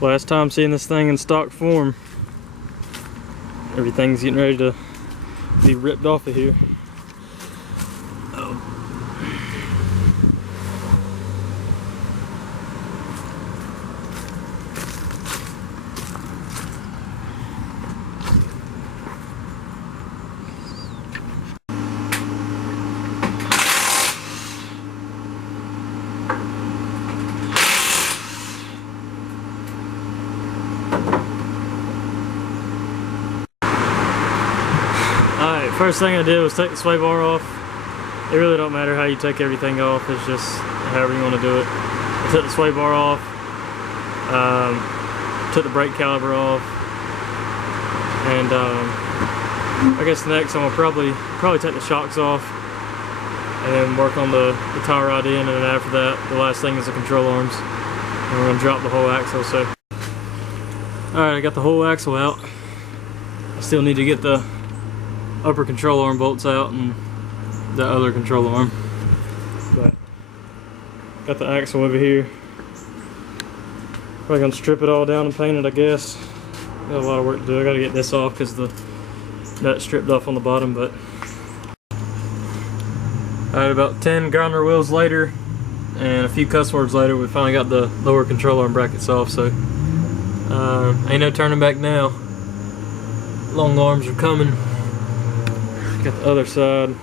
Last time seeing this thing in stock form. Everything's getting ready to be ripped off of here. Alright, first thing I did was take the sway bar off. It really don't matter how you take everything off, it's just however you want to do it. I took the sway bar off, took the brake caliper off, and I guess next I'm gonna probably take the shocks off and then work on the tie rod in, and then after that the last thing is the control arms. And we're gonna drop the whole axle. So alright, I got the whole axle out. I still need to get the upper control arm bolts out and the other control arm, but got the axle over here. Probably gonna strip it all down and paint it, I guess. Got a lot of work to do. I gotta get this off because the nut stripped off on the bottom. But alright, about 10 grinder wheels later and a few cuss words later, we finally got the lower control arm brackets off. So ain't no turning back now. Long arms are coming. Got the other side.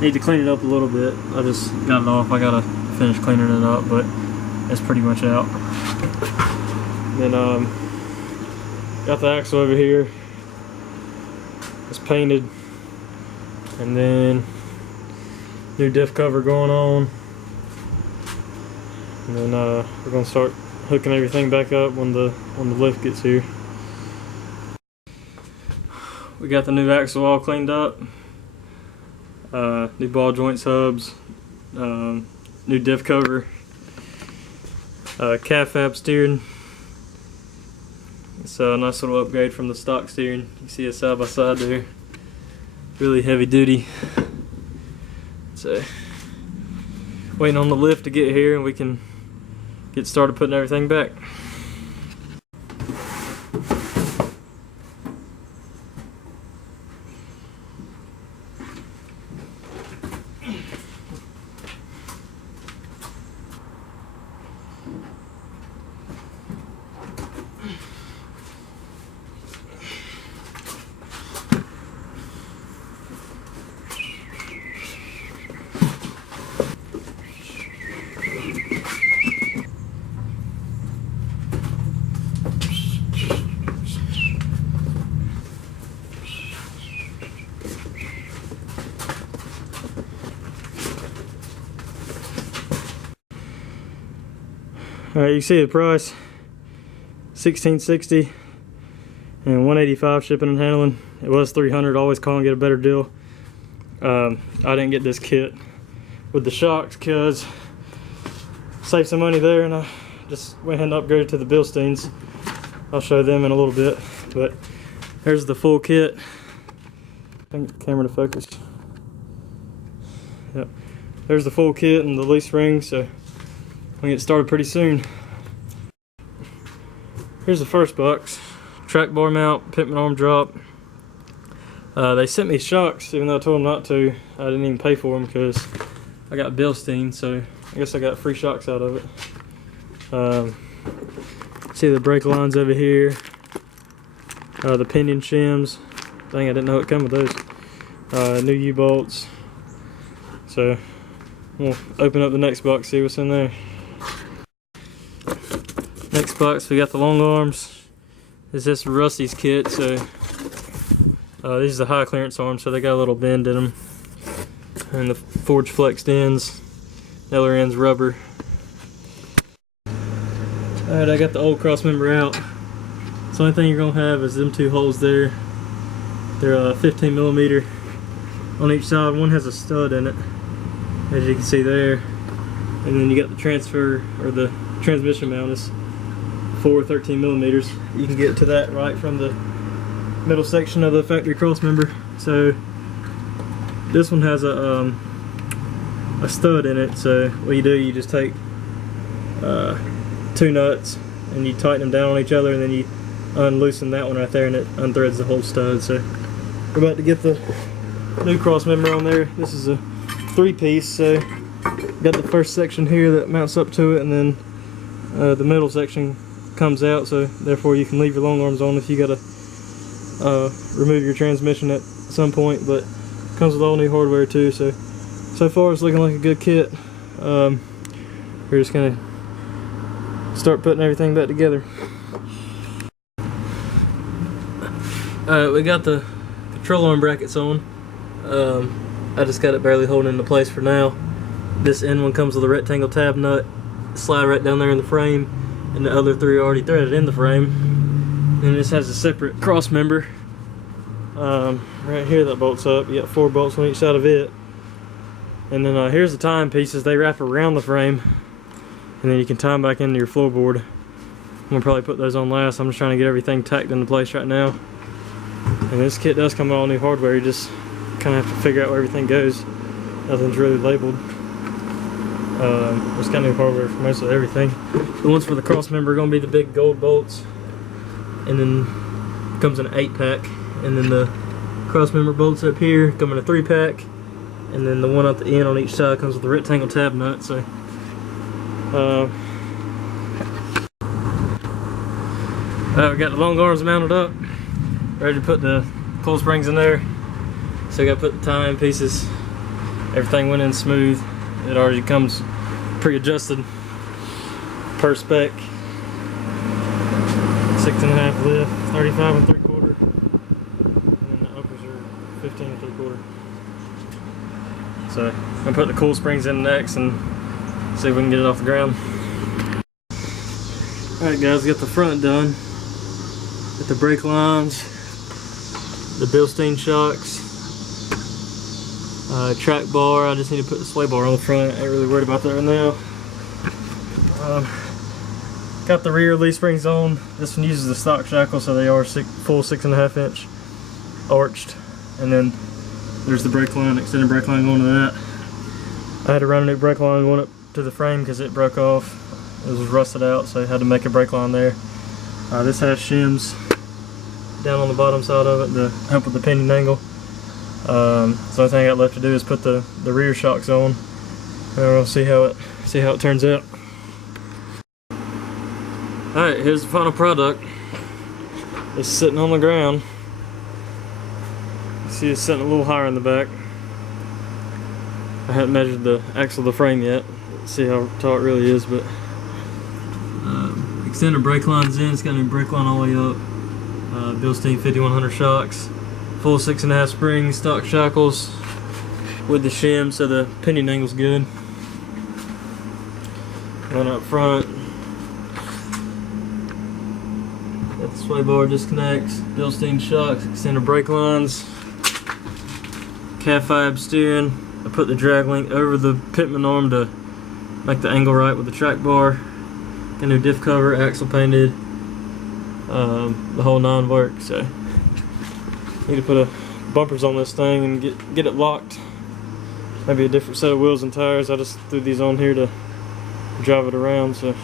Need to clean it up a little bit. I just got it off. I gotta finish cleaning it up, but it's pretty much out. Then got the axle over here. It's painted, and then new diff cover going on. And then we're gonna start hooking everything back up when the lift gets here. We got the new axle all cleaned up, new ball joints, hubs, new diff cover, calf fab steering. It's a nice little upgrade from the stock steering. You can see it side by side there. Really heavy duty. So waiting on the lift to get here and we can get started putting everything back. Alright, you see the price, $16.60 and $185 shipping and handling. It was $300. Always call and get a better deal. I didn't get this kit with the shocks because saved some money there, and I just went ahead and upgraded to the Bilsteins. I'll show them in a little bit, but there's the full kit. I think the camera to focus. Yep, there's the full kit and the lease ring. So we get started pretty soon. Here's the first box. Track bar mount, pitman arm drop. They sent me shocks even though I told them not to. I didn't even pay for them because I got Bilstein, so I guess I got free shocks out of it. See the brake lines over here. The pinion shims. Dang, I didn't know it come with those. New U-bolts. So we'll open up the next box, see what's in there. Next box, we got the long arms. This is Rusty's kit. So these are the high clearance arms, so they got a little bend in them. And the forge flexed ends, the other end's rubber. Alright, I got the old cross member out. So the only thing you're gonna have is them two holes there. They're 15 millimeter on each side. One has a stud in it, as you can see there. And then you got the transfer, or the transmission mount is 13 millimeters. You can get to that right from the middle section of the factory cross member. So this one has a stud in it. So what you do, you just take 2 nuts, and you tighten them down on each other, and then you unloosen that one right there, and it unthreads the whole stud. So we're about to get the new cross member on there. This is a 3-piece, so got the first section here that mounts up to it, and then the middle section comes out, so therefore you can leave your long arms on if you gotta remove your transmission at some point. But comes with all new hardware too, so far it's looking like a good kit. We're just gonna start putting everything back together. We got the control arm brackets on. I just got it barely holding into place for now. This end one comes with a rectangle tab nut, slide right down there in the frame, and the other 3 are already threaded in the frame. And this has a separate cross member right here that bolts up. You got 4 bolts on each side of it. And then here's the tying pieces. They wrap around the frame, and then you can tie them back into your floorboard. I'm gonna probably put those on last. I'm just trying to get everything tacked into place right now. And this kit does come with all new hardware. You just kind of have to figure out where everything goes. Nothing's really labeled. There's kind of new hardware for most of everything. The ones for the cross member are going to be the big gold bolts, and then comes in an 8-pack. And then the cross member bolts up here come in a 3-pack, and then the one at the end on each side comes with a rectangle tab nut. So we got the long arms mounted up, ready to put the coil springs in there. So we got to put the tying pieces. Everything went in smooth. It already comes pre-adjusted per spec. 6.5 lift, 35 3/4, and then the uppers are 15 3/4. So I'm gonna put the coil springs in next and see if we can get it off the ground. All right, guys, got the front done. Got the brake lines, the Bilstein shocks. Track bar. I just need to put the sway bar on the front. I ain't really worried about that right now. Got the rear leaf springs on. This one uses the stock shackle, so they are full 6.5 inch arched. And then there's the brake line, extended brake line going to that. I had to run a new brake line going up to the frame because it broke off. It was rusted out, so I had to make a brake line there. This has shims down on the bottom side of it to help with the pinion angle. So the only thing I got left to do is put the rear shocks on, and we'll see how it turns out. Alright, here's the final product. It's sitting on the ground. You see it's sitting a little higher in the back. I haven't measured the axle of the frame yet. Let's see how tall it really is, but extended brake line's in. It's got a new brake line all the way up. Bilstein 5100 shocks. Full 6.5 springs, stock shackles with the shim, so the pinion angle's good. And up front, got the sway bar disconnects, Bilstein shocks, extended brake lines, Cat5 steering. I put the drag link over the pitman arm to make the angle right with the track bar. Got a new diff cover, axle painted, the whole 9 works. So need to put bumpers on this thing and get it locked. Maybe a different set of wheels and tires. I just threw these on here to drive it around. So